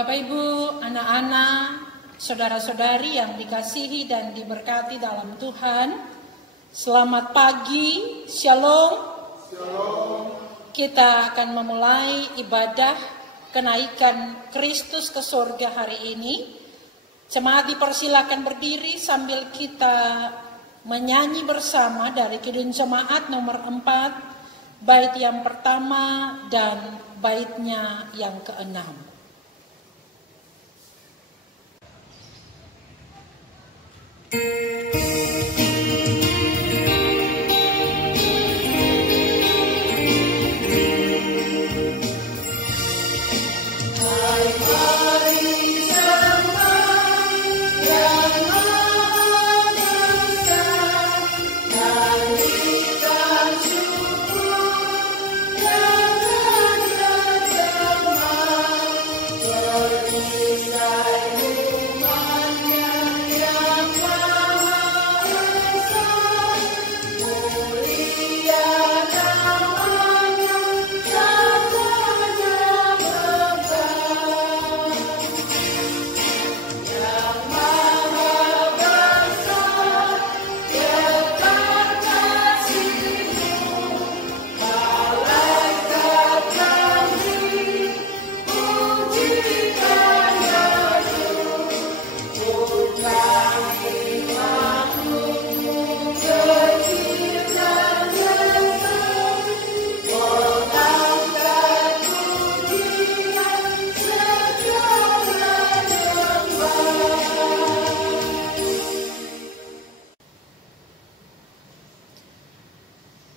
Bapak Ibu, anak-anak, saudara-saudari yang dikasihi dan diberkati dalam Tuhan, selamat pagi, shalom. Shalom. Kita akan memulai ibadah kenaikan Kristus ke surga hari ini. Jemaat dipersilakan berdiri sambil kita menyanyi bersama dari Kidung Jemaat nomor 4, bait yang pertama dan baitnya yang ke-6.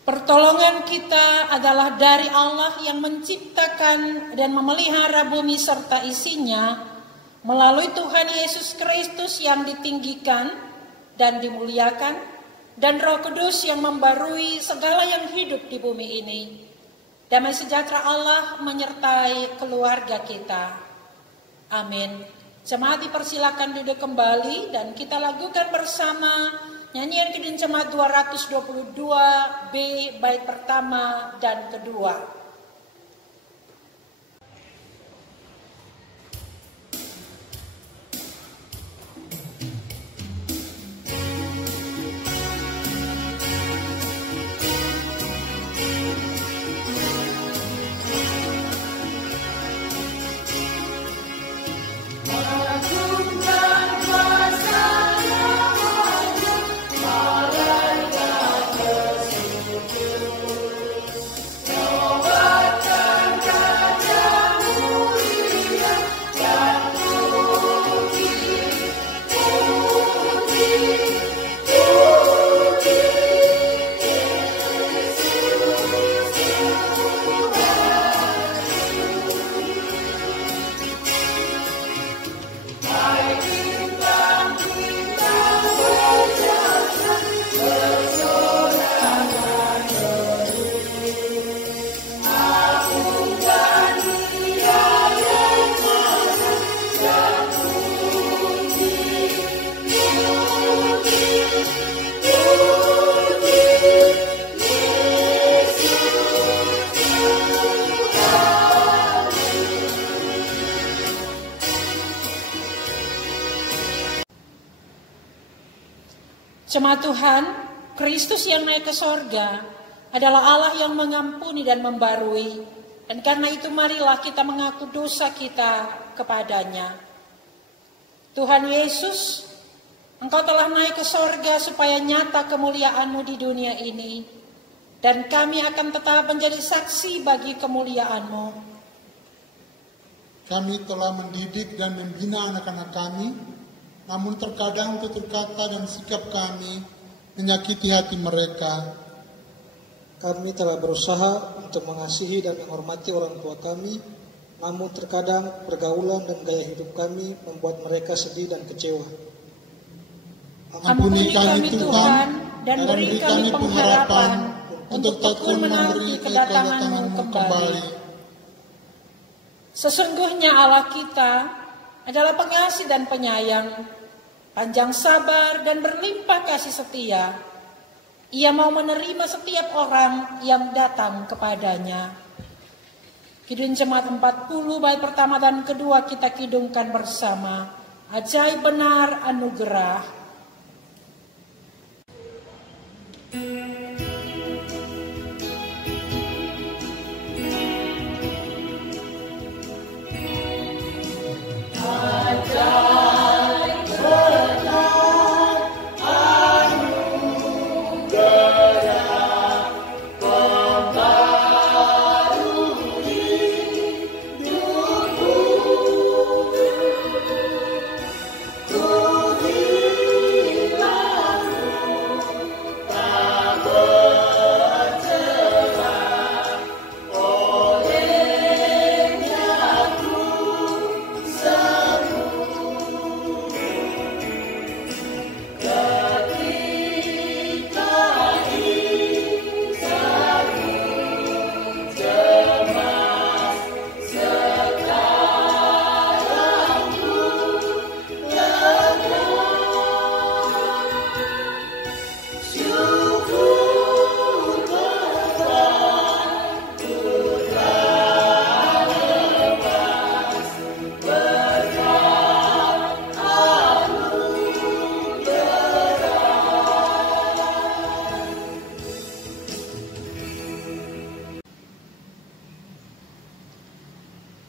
Pertolongan kita adalah dari Allah yang menciptakan dan memelihara bumi serta isinya melalui Tuhan Yesus Kristus yang ditinggikan dan dimuliakan, dan Roh Kudus yang membarui segala yang hidup di bumi ini. Damai sejahtera Allah menyertai keluarga kita. Amin. Jemaat dipersilakan duduk kembali dan kita lakukan bersama nyanyian Kidung Jemaat 222 B bait pertama dan kedua. Jemaat Tuhan, Kristus yang naik ke sorga adalah Allah yang mengampuni dan membarui. Dan karena itu marilah kita mengaku dosa kita kepadanya. Tuhan Yesus, Engkau telah naik ke sorga supaya nyata kemuliaan-Mu di dunia ini. Dan kami akan tetap menjadi saksi bagi kemuliaan-Mu. Kami telah mendidik dan membina anak-anak kami, namun terkadang tutur kata dan sikap kami menyakiti hati mereka. Kami telah berusaha untuk mengasihi dan menghormati orang tua kami, namun terkadang pergaulan dan gaya hidup kami membuat mereka sedih dan kecewa. Ampuni kami Tuhan, dan beri kami pengharapan untuk tekun menanti kedatangan-Mu kembali. Sesungguhnya Allah kita adalah pengasih dan penyayang, panjang sabar dan berlimpah kasih setia. Ia mau menerima setiap orang yang datang kepadanya. Kidung Jemaat 40 bait pertama dan kedua kita kidungkan bersama. Ajaib benar anugerah.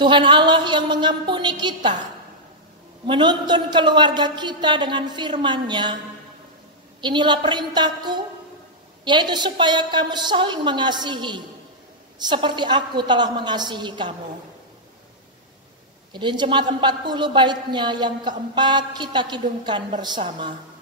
Tuhan Allah yang mengampuni kita, menuntun keluarga kita dengan firman-Nya. Inilah perintahku, yaitu supaya kamu saling mengasihi, seperti aku telah mengasihi kamu. Kidung Jemaat 40 baitnya yang keempat kita kidungkan bersama.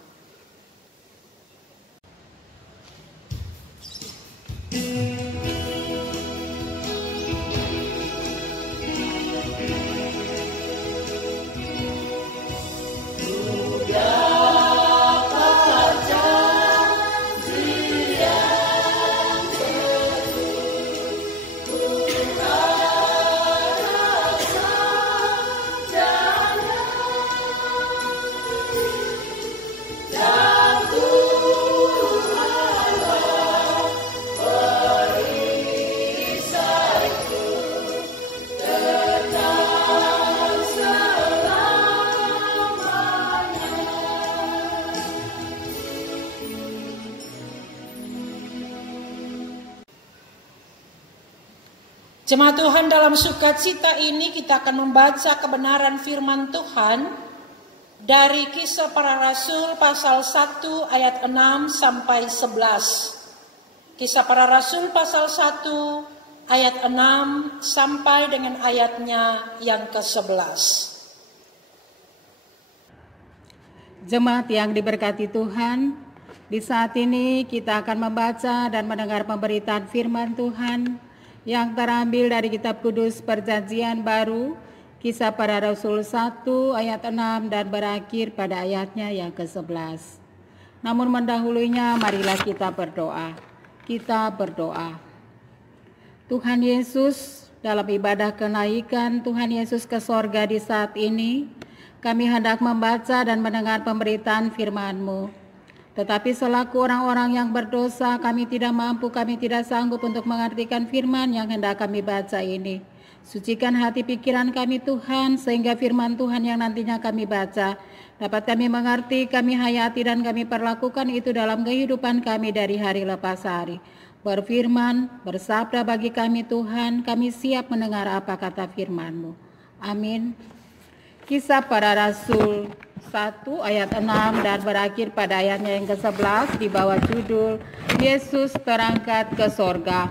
Jemaat Tuhan, dalam sukacita ini kita akan membaca kebenaran firman Tuhan dari Kisah Para Rasul pasal 1 ayat 6 sampai 11. Kisah Para Rasul pasal 1 ayat 6 sampai dengan ayatnya yang ke-11. Jemaat yang diberkati Tuhan, di saat ini kita akan membaca dan mendengar pemberitaan firman Tuhan yang terambil dari kitab kudus Perjanjian Baru, Kisah Para Rasul 1 ayat 6 dan berakhir pada ayatnya yang ke-11. Namun mendahulunya marilah kita berdoa. Kita berdoa. Tuhan Yesus, dalam ibadah kenaikan Tuhan Yesus ke sorga di saat ini, kami hendak membaca dan mendengar pemberitaan firman-Mu. Tetapi selaku orang-orang yang berdosa, kami tidak mampu, kami tidak sanggup untuk mengartikan firman yang hendak kami baca ini. Sucikan hati pikiran kami Tuhan, sehingga firman Tuhan yang nantinya kami baca dapat kami mengerti, kami hayati dan kami perlakukan itu dalam kehidupan kami dari hari lepas hari. Berfirman, bersabda bagi kami Tuhan, kami siap mendengar apa kata firman-Mu. Amin. Kisah Para Rasul 1 ayat 6 dan berakhir pada ayatnya yang ke-11 di bawah judul Yesus terangkat ke sorga.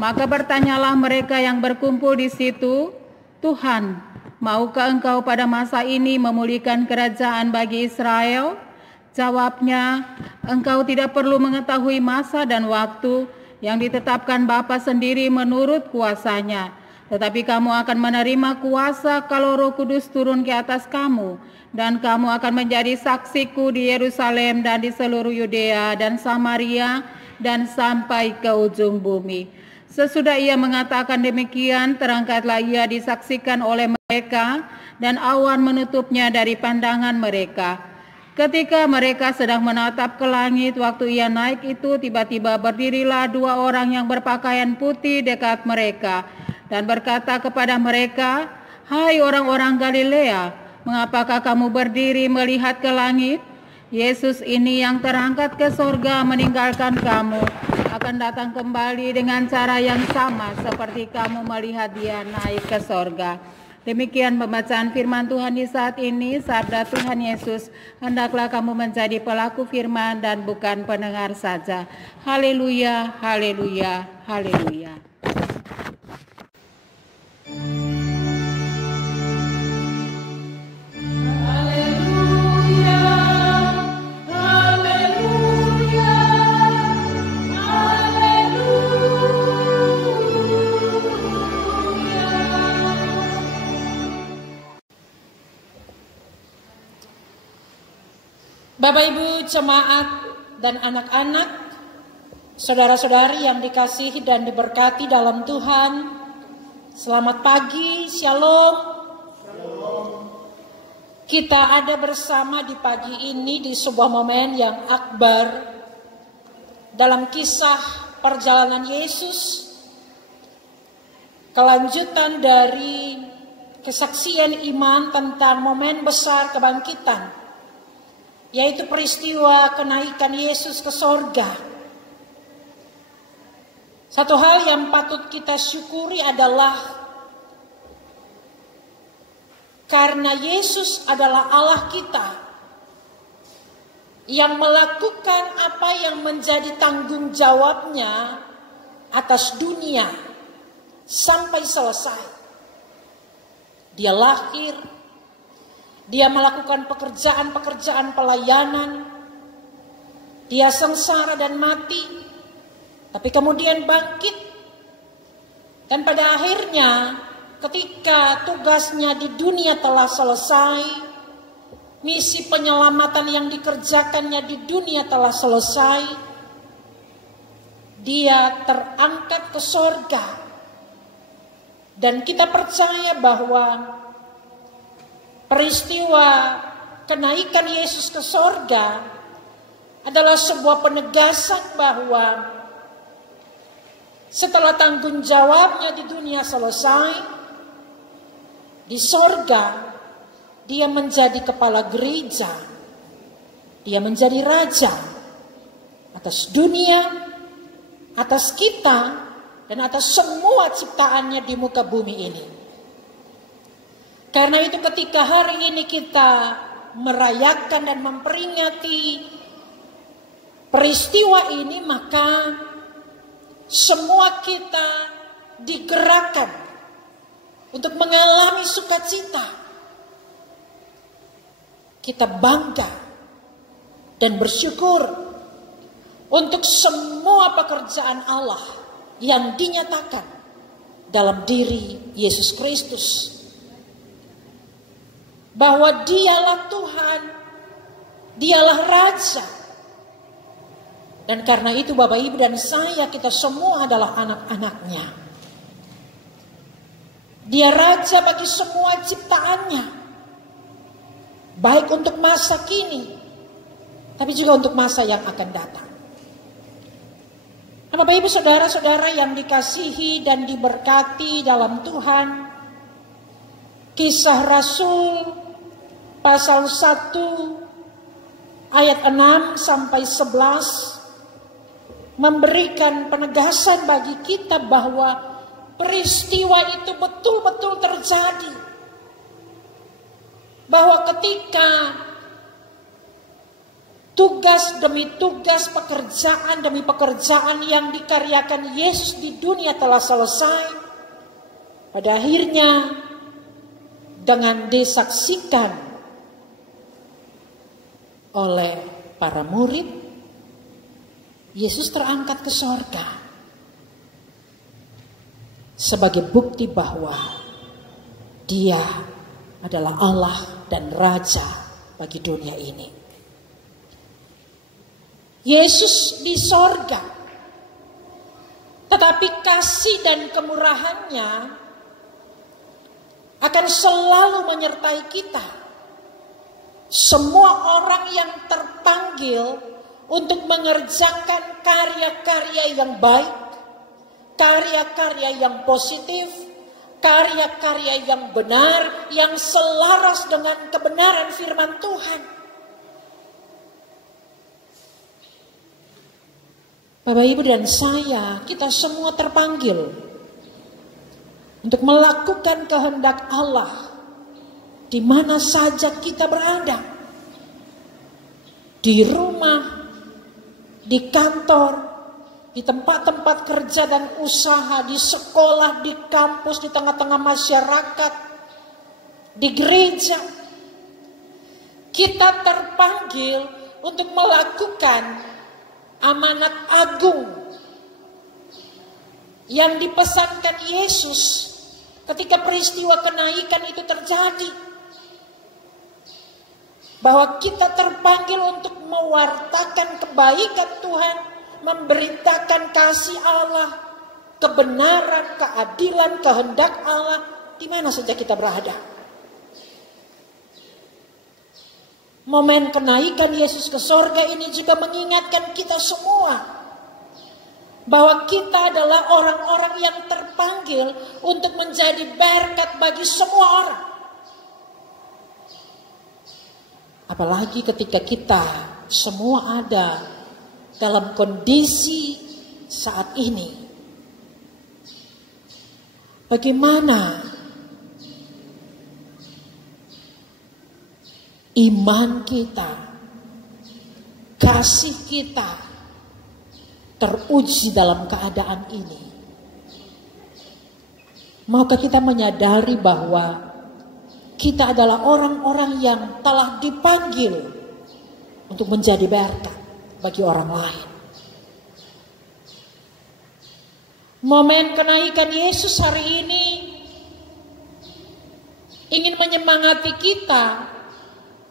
Maka bertanyalah mereka yang berkumpul di situ, Tuhan, maukah Engkau pada masa ini memulihkan kerajaan bagi Israel? Jawabnya, Engkau tidak perlu mengetahui masa dan waktu yang ditetapkan Bapa sendiri menurut kuasanya. Tetapi kamu akan menerima kuasa kalau Roh Kudus turun ke atas kamu, dan kamu akan menjadi saksiku di Yerusalem dan di seluruh Yudea dan Samaria dan sampai ke ujung bumi. Sesudah ia mengatakan demikian, terangkatlah ia disaksikan oleh mereka, dan awan menutupnya dari pandangan mereka. Ketika mereka sedang menatap ke langit, waktu ia naik itu, tiba-tiba berdirilah dua orang yang berpakaian putih dekat mereka. dan berkata kepada mereka, "Hai orang-orang Galilea, mengapakah kamu berdiri melihat ke langit? Yesus ini yang terangkat ke sorga meninggalkan kamu, akan datang kembali dengan cara yang sama seperti kamu melihat dia naik ke sorga." Demikian pembacaan firman Tuhan di saat ini. Sabda Tuhan Yesus, hendaklah kamu menjadi pelaku firman dan bukan pendengar saja. Haleluya, haleluya, haleluya. Bapak Ibu jemaat dan anak-anak, saudara-saudari yang dikasihi dan diberkati dalam Tuhan, selamat pagi, shalom. Kita ada bersama di pagi ini di sebuah momen yang akbar dalam kisah perjalanan Yesus, kelanjutan dari kesaksian iman tentang momen besar kebangkitan, yaitu peristiwa kenaikan Yesus ke sorga. Satu hal yang patut kita syukuri adalah karena Yesus adalah Allah kita yang melakukan apa yang menjadi tanggung jawabnya atas dunia sampai selesai. Dia lahir, dia melakukan pekerjaan-pekerjaan pelayanan, dia sengsara dan mati, tapi kemudian bangkit. Dan pada akhirnya ketika tugasnya di dunia telah selesai, misi penyelamatan yang dikerjakannya di dunia telah selesai, dia terangkat ke sorga. Dan kita percaya bahwa peristiwa kenaikan Yesus ke sorga adalah sebuah penegasan bahwa setelah tanggung jawabnya di dunia selesai, di sorga dia menjadi kepala gereja, dia menjadi raja atas dunia, atas kita, dan atas semua ciptaannya di muka bumi ini. Karena itu ketika hari ini kita merayakan dan memperingati peristiwa ini, maka semua kita digerakkan untuk mengalami sukacita. Kita bangga dan bersyukur untuk semua pekerjaan Allah yang dinyatakan dalam diri Yesus Kristus. Bahwa dialah Tuhan, dialah Raja. Dan karena itu Bapak Ibu dan saya, kita semua adalah anak-anaknya. Dia Raja bagi semua ciptaannya. Baik untuk masa kini, tapi juga untuk masa yang akan datang. Nah, Bapak Ibu saudara-saudara yang dikasihi dan diberkati dalam Tuhan, Kisah Rasul pasal 1 ayat 6 sampai 11 memberikan penegasan bagi kita bahwa peristiwa itu betul-betul terjadi. Bahwa ketika tugas demi tugas, pekerjaan demi pekerjaan yang dikaryakan Yesus di dunia telah selesai, pada akhirnya dengan disaksikan oleh para murid, Yesus terangkat ke sorga sebagai bukti bahwa Dia adalah Allah dan Raja bagi dunia ini. Yesus di sorga, tetapi kasih dan kemurahannya akan selalu menyertai kita. Semua orang yang terpanggil untuk mengerjakan karya-karya yang baik, karya-karya yang positif, karya-karya yang benar, yang selaras dengan kebenaran firman Tuhan. Bapak, Ibu, dan saya, kita semua terpanggil untuk melakukan kehendak Allah di mana saja kita berada. Di rumah, di kantor, di tempat-tempat kerja dan usaha, di sekolah, di kampus, di tengah-tengah masyarakat, di gereja. Kita terpanggil untuk melakukan amanat agung yang dipesankan Yesus ketika peristiwa kenaikan itu terjadi. Bahwa kita terpanggil untuk mewartakan kebaikan Tuhan, memberitakan kasih Allah, kebenaran, keadilan, kehendak Allah di mana saja kita berada. Momen kenaikan Yesus ke sorga ini juga mengingatkan kita semua bahwa kita adalah orang-orang yang terpanggil untuk menjadi berkat bagi semua orang. Apalagi ketika kita semua ada dalam kondisi saat ini. Bagaimana iman kita, kasih kita teruji dalam keadaan ini? Maukah kita menyadari bahwa kita adalah orang-orang yang telah dipanggil untuk menjadi berkat bagi orang lain? Momen kenaikan Yesus hari ini ingin menyemangati kita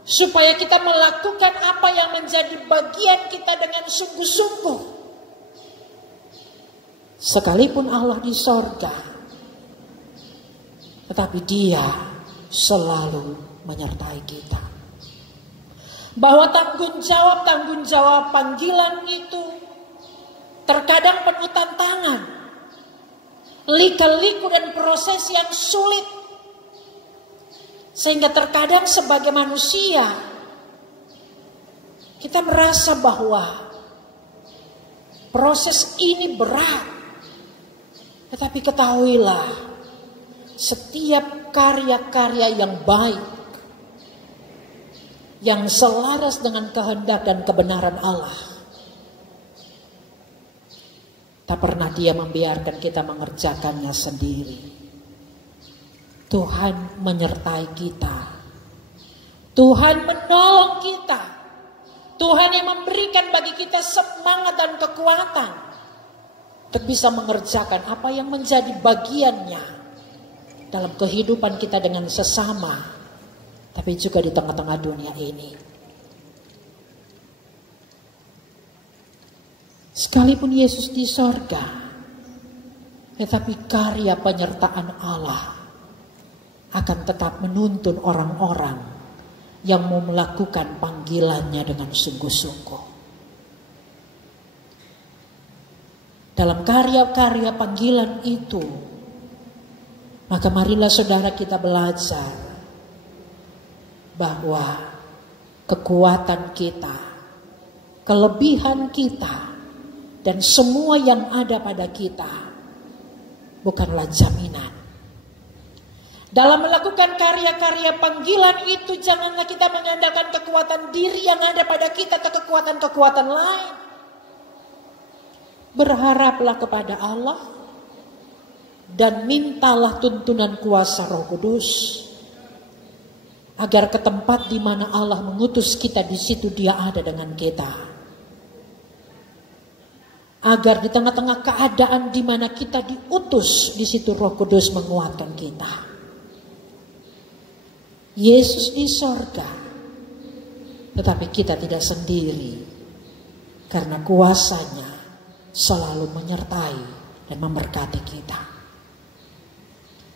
supaya kita melakukan apa yang menjadi bagian kita dengan sungguh-sungguh. Sekalipun Allah di sorga, tetapi Dia selalu menyertai kita. Bahwa tanggung jawab panggilan itu terkadang penuh tantangan, lika-liku dan proses yang sulit. Sehingga terkadang sebagai manusia kita merasa bahwa proses ini berat. Tetapi ketahuilah, setiap karya-karya yang baik, yang selaras dengan kehendak dan kebenaran Allah, tak pernah Dia membiarkan kita mengerjakannya sendiri. Tuhan menyertai kita. Tuhan menolong kita. Tuhan yang memberikan bagi kita semangat dan kekuatan untuk bisa mengerjakan apa yang menjadi bagiannya dalam kehidupan kita dengan sesama, tapi juga di tengah-tengah dunia ini. Sekalipun Yesus di sorga, tetapi karya penyertaan Allah akan tetap menuntun orang-orang yang mau melakukan panggilannya dengan sungguh-sungguh. Dalam karya-karya panggilan itu, maka marilah saudara kita belajar bahwa kekuatan kita, kelebihan kita, dan semua yang ada pada kita bukanlah jaminan. Dalam melakukan karya-karya panggilan itu, janganlah kita mengandalkan kekuatan diri yang ada pada kita atau kekuatan-kekuatan lain. Berharaplah kepada Allah dan mintalah tuntunan kuasa Roh Kudus agar ke tempat di mana Allah mengutus kita, di situ Dia ada dengan kita. Agar di tengah-tengah keadaan di mana kita diutus, di situ Roh Kudus menguatkan kita. Yesus di sorga, tetapi kita tidak sendiri, karena kuasanya selalu menyertai dan memberkati kita.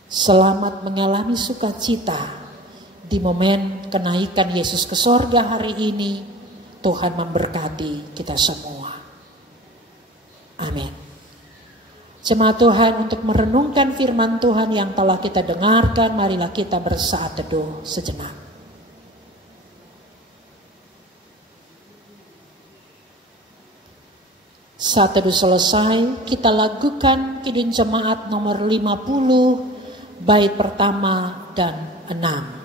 Selamat mengalami sukacita di momen kenaikan Yesus ke sorga hari ini. Tuhan memberkati kita semua. Amin. Jemaat Tuhan, untuk merenungkan firman Tuhan yang telah kita dengarkan, marilah kita bersaat teduh sejenak. Saat teduh selesai, kita lakukan Kidung Jemaat nomor 50, bait pertama dan 6.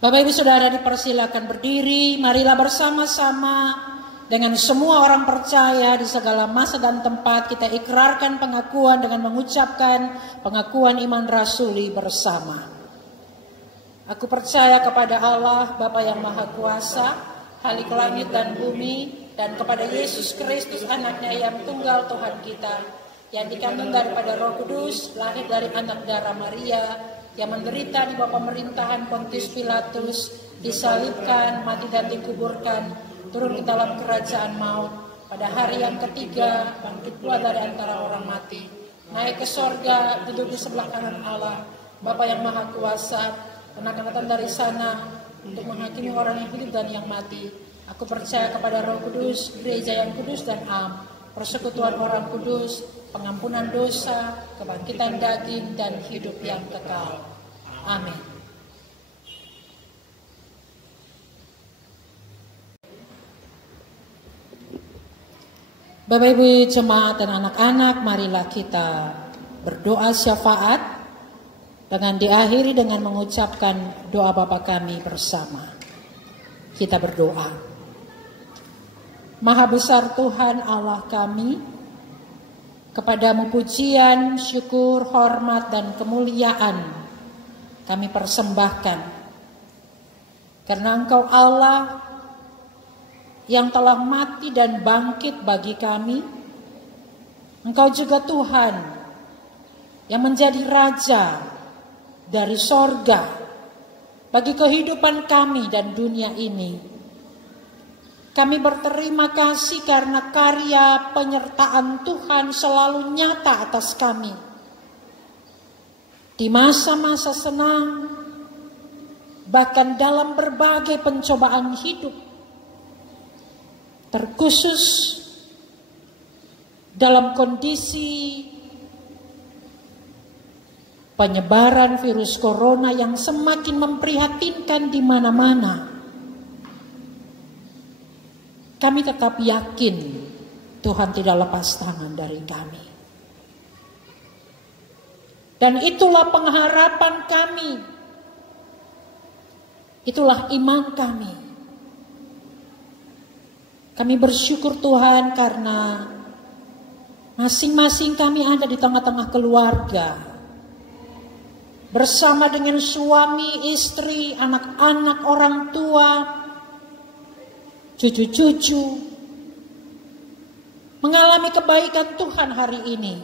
Bapak Ibu Saudara dipersilakan berdiri, marilah bersama-sama dengan semua orang percaya di segala masa dan tempat kita ikrarkan pengakuan dengan mengucapkan pengakuan iman rasuli bersama. Aku percaya kepada Allah Bapa yang Maha Kuasa, Khalik langit dan bumi, dan kepada Yesus Kristus anaknya yang tunggal Tuhan kita, yang dikandung daripada Roh Kudus, lahir dari anak darah Maria, yang menderita di bawah pemerintahan Pontius Pilatus, disalibkan, mati dan dikuburkan, turun ke dalam kerajaan maut, pada hari yang ketiga bangkit pula dari antara orang mati, naik ke sorga, duduk di sebelah kanan Allah, Bapa yang Maha Kuasa, dan akan datang dari sana untuk menghakimi orang yang hidup dan yang mati. Aku percaya kepada Roh Kudus, gereja yang kudus dan am, persekutuan orang kudus, pengampunan dosa, kebangkitan daging, dan hidup yang kekal. Amin. Bapak Ibu jemaat dan anak-anak, marilah kita berdoa syafaat dengan diakhiri dengan mengucapkan doa Bapa kami bersama. Kita berdoa. Maha besar Tuhan Allah kami, kepadamu pujian, syukur, hormat, dan kemuliaan kami persembahkan. Karena Engkau Allah yang telah mati dan bangkit bagi kami. Engkau juga Tuhan yang menjadi Raja dari sorga bagi kehidupan kami dan dunia ini. Kami berterima kasih karena karya penyertaan Tuhan selalu nyata atas kami. Di masa-masa senang, bahkan dalam berbagai pencobaan hidup, terkhusus dalam kondisi penyebaran virus corona yang semakin memprihatinkan di mana-mana. Kami tetap yakin Tuhan tidak lepas tangan dari kami. Dan itulah pengharapan kami. Itulah iman kami. Kami bersyukur Tuhan karena masing-masing kami ada di tengah-tengah keluarga. Bersama dengan suami, istri, anak-anak, orang tua, cucu-cucu, mengalami kebaikan Tuhan hari ini.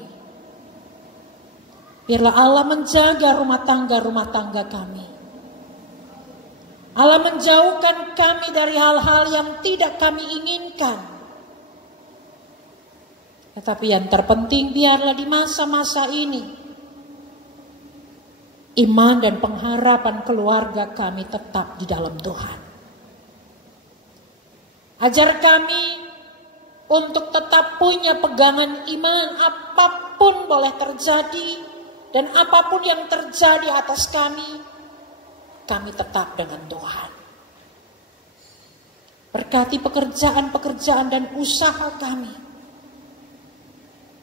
Biarlah Allah menjaga rumah tangga kami. Allah menjauhkan kami dari hal-hal yang tidak kami inginkan. Tetapi yang terpenting biarlah di masa-masa ini, iman dan pengharapan keluarga kami tetap di dalam Tuhan. Ajar kami untuk tetap punya pegangan iman apapun boleh terjadi. Dan apapun yang terjadi atas kami tetap dengan Tuhan. Berkati pekerjaan-pekerjaan dan usaha kami.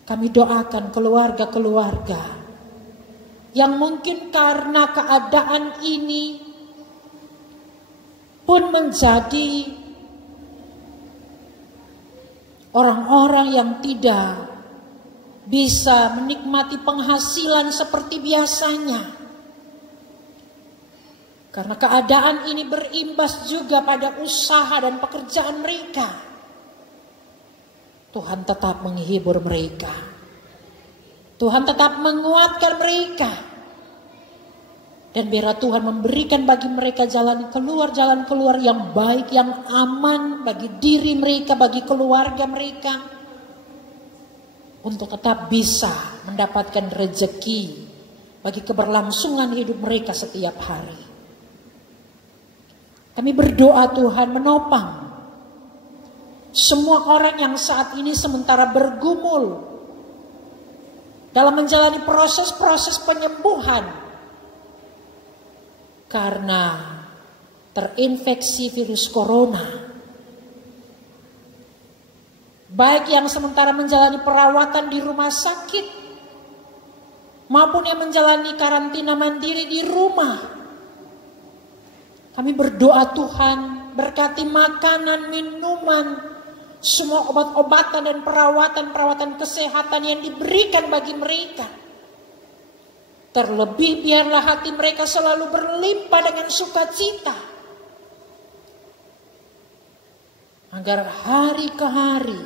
Kami doakan keluarga-keluarga yang mungkin karena keadaan ini pun menjadi orang-orang yang tidak bisa menikmati penghasilan seperti biasanya. Karena keadaan ini berimbas juga pada usaha dan pekerjaan mereka. Tuhan tetap menghibur mereka. Tuhan tetap menguatkan mereka. Dan biarlah Tuhan memberikan bagi mereka jalan keluar yang baik, yang aman bagi diri mereka, bagi keluarga mereka. Untuk tetap bisa mendapatkan rezeki bagi keberlangsungan hidup mereka setiap hari. Kami berdoa Tuhan menopang semua orang yang saat ini sementara bergumul dalam menjalani proses-proses penyembuhan karena terinfeksi virus corona. Baik yang sementara menjalani perawatan di rumah sakit maupun yang menjalani karantina mandiri di rumah. Kami berdoa Tuhan, berkati makanan, minuman, semua obat-obatan dan perawatan kesehatan yang diberikan bagi mereka. Terlebih biarlah hati mereka selalu berlimpah dengan sukacita. Agar hari ke hari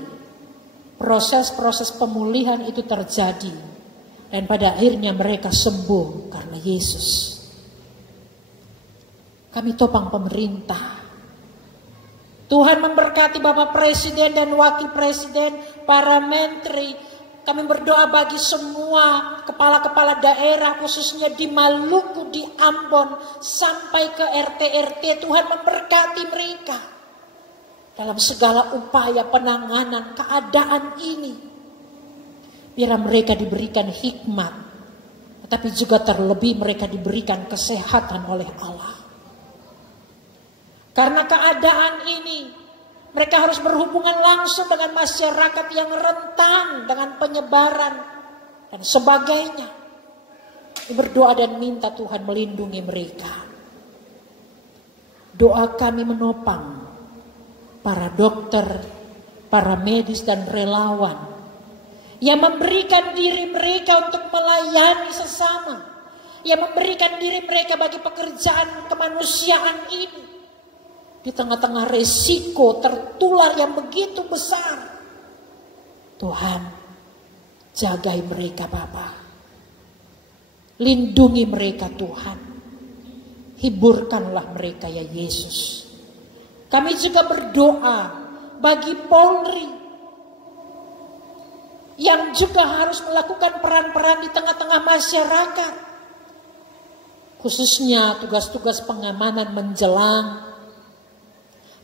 proses-proses pemulihan itu terjadi. Dan pada akhirnya mereka sembuh karena Yesus. Kami topang pemerintah. Tuhan memberkati Bapak Presiden dan Wakil Presiden, para menteri. Kami berdoa bagi semua kepala-kepala daerah, khususnya di Maluku, di Ambon, sampai ke RT-RT. Tuhan memberkati mereka dalam segala upaya penanganan keadaan ini. Biar mereka diberikan hikmat, tetapi juga terlebih mereka diberikan kesehatan oleh Allah. Karena keadaan ini, mereka harus berhubungan langsung dengan masyarakat yang rentan dengan penyebaran dan sebagainya. Berdoa dan minta Tuhan melindungi mereka. Doa kami menopang para dokter, para medis dan relawan yang memberikan diri mereka untuk melayani sesama, yang memberikan diri mereka bagi pekerjaan kemanusiaan ini. Di tengah-tengah resiko tertular yang begitu besar. Tuhan, jagai mereka Bapa. Lindungi mereka Tuhan. Hiburkanlah mereka ya Yesus. Kami juga berdoa bagi Polri yang juga harus melakukan peran-peran di tengah-tengah masyarakat. Khususnya tugas-tugas pengamanan menjelang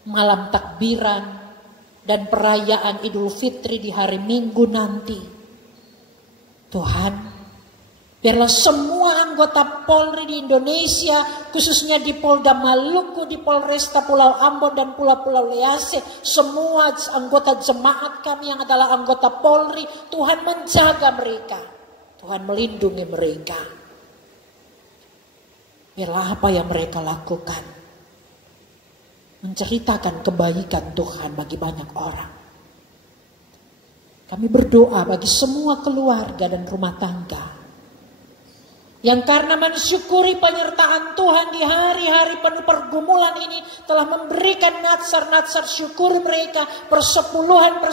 malam takbiran dan perayaan Idul Fitri di hari Minggu nanti. Tuhan, biarlah semua anggota Polri di Indonesia, khususnya di Polda Maluku, di Polresta Pulau Ambon dan Pulau-Pulau Lease, semua anggota jemaat kami yang adalah anggota Polri, Tuhan menjaga mereka, Tuhan melindungi mereka. Biarlah apa yang mereka lakukan menceritakan kebaikan Tuhan bagi banyak orang. Kami berdoa bagi semua keluarga dan rumah tangga yang karena mensyukuri penyertaan Tuhan di hari-hari penuh pergumulan ini telah memberikan natsar-natsar syukur mereka, persepuluhan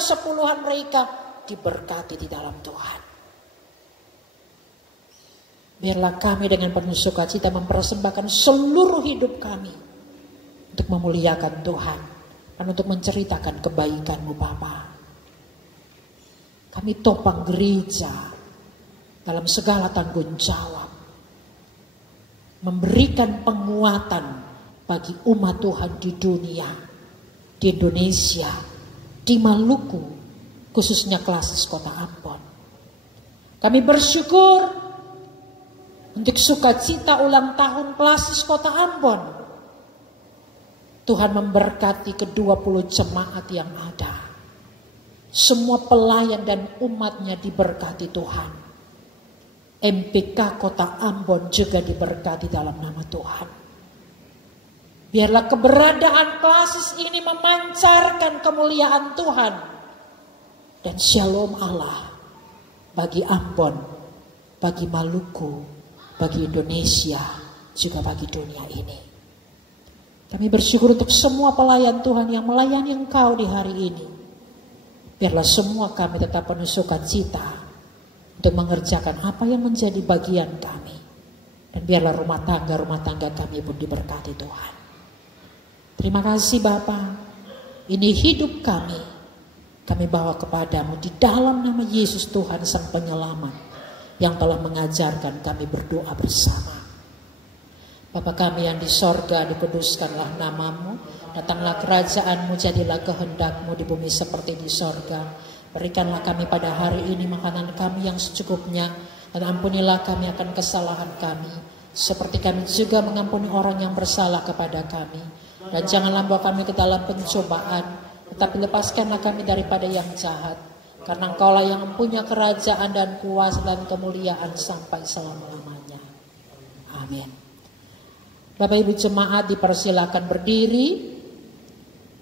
mereka diberkati di dalam Tuhan. Biarlah kami dengan penuh sukacita mempersembahkan seluruh hidup kami untuk memuliakan Tuhan dan untuk menceritakan kebaikan-Mu Bapa. Kami topang gereja dalam segala tanggung jawab, memberikan penguatan bagi umat Tuhan di dunia, di Indonesia, di Maluku, khususnya Klasis Kota Ambon. Kami bersyukur untuk sukacita ulang tahun Klasis Kota Ambon. Tuhan memberkati ke-20 jemaat yang ada. Semua pelayan dan umatnya diberkati Tuhan. MPK Kota Ambon juga diberkati dalam nama Tuhan. Biarlah keberadaan Klasis ini memancarkan kemuliaan Tuhan dan shalom Allah bagi Ambon, bagi Maluku, bagi Indonesia, juga bagi dunia ini. Kami bersyukur untuk semua pelayan Tuhan yang melayani Engkau di hari ini. Biarlah semua kami tetap penuh sukacita untuk mengerjakan apa yang menjadi bagian kami. Dan biarlah rumah tangga kami pun diberkati Tuhan. Terima kasih Bapa. Ini hidup kami. Kami bawa kepadamu di dalam nama Yesus Tuhan Sang Penyelamat yang telah mengajarkan kami berdoa bersama. Bapa kami yang di sorga, dikuduskanlah namamu. Datanglah kerajaanmu, jadilah kehendakmu di bumi seperti di sorga. Berikanlah kami pada hari ini makanan kami yang secukupnya. Dan ampunilah kami akan kesalahan kami, seperti kami juga mengampuni orang yang bersalah kepada kami. Dan janganlah bawa kami ke dalam pencobaan, tetapi lepaskanlah kami daripada yang jahat. Karena Engkaulah yang mempunyai kerajaan dan kuasa dan kemuliaan sampai selama-lamanya. Amin. Bapak Ibu jemaat dipersilakan berdiri.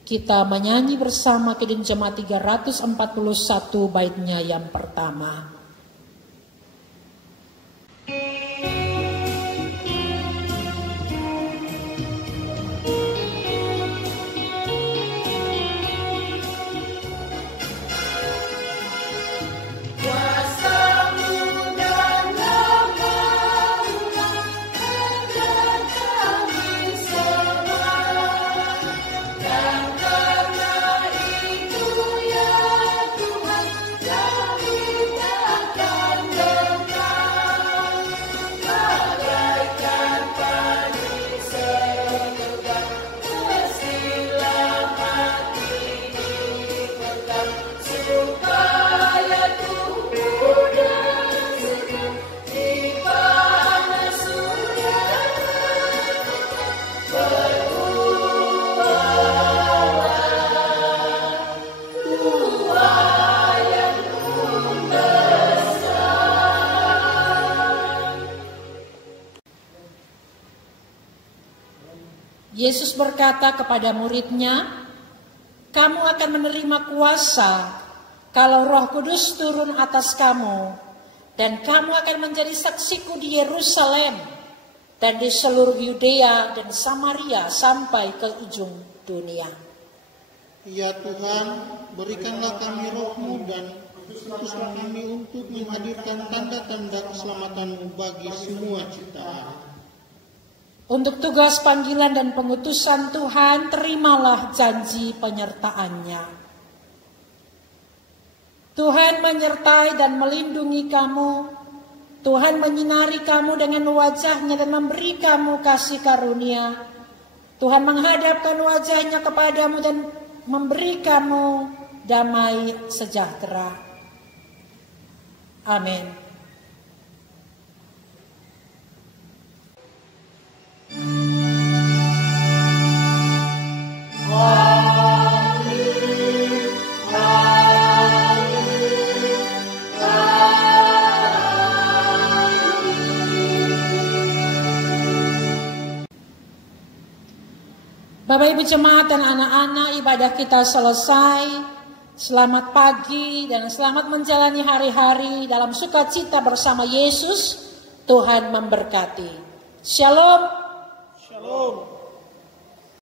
Kita menyanyi bersama Kidung Jemaat 341 baitnya yang pertama. Yesus berkata kepada muridnya, kamu akan menerima kuasa kalau Roh Kudus turun atas kamu, dan kamu akan menjadi saksiku di Yerusalem dan di seluruh Yudea dan Samaria sampai ke ujung dunia. Ya Tuhan, berikanlah kami roh-Mu dan utuslah kami untuk menghadirkan tanda-tanda keselamatan-Mu bagi semua ciptaan. Untuk tugas panggilan dan pengutusan Tuhan, terimalah janji penyertaan-Nya. Tuhan menyertai dan melindungi kamu. Tuhan menyinari kamu dengan wajah-Nya dan memberi kamu kasih karunia. Tuhan menghadapkan wajah-Nya kepadamu dan memberi kamu damai sejahtera. Amin. Bapak Ibu jemaat dan anak-anak, ibadah kita selesai. Selamat pagi dan selamat menjalani hari-hari dalam sukacita bersama Yesus. Tuhan memberkati. Shalom. Shalom.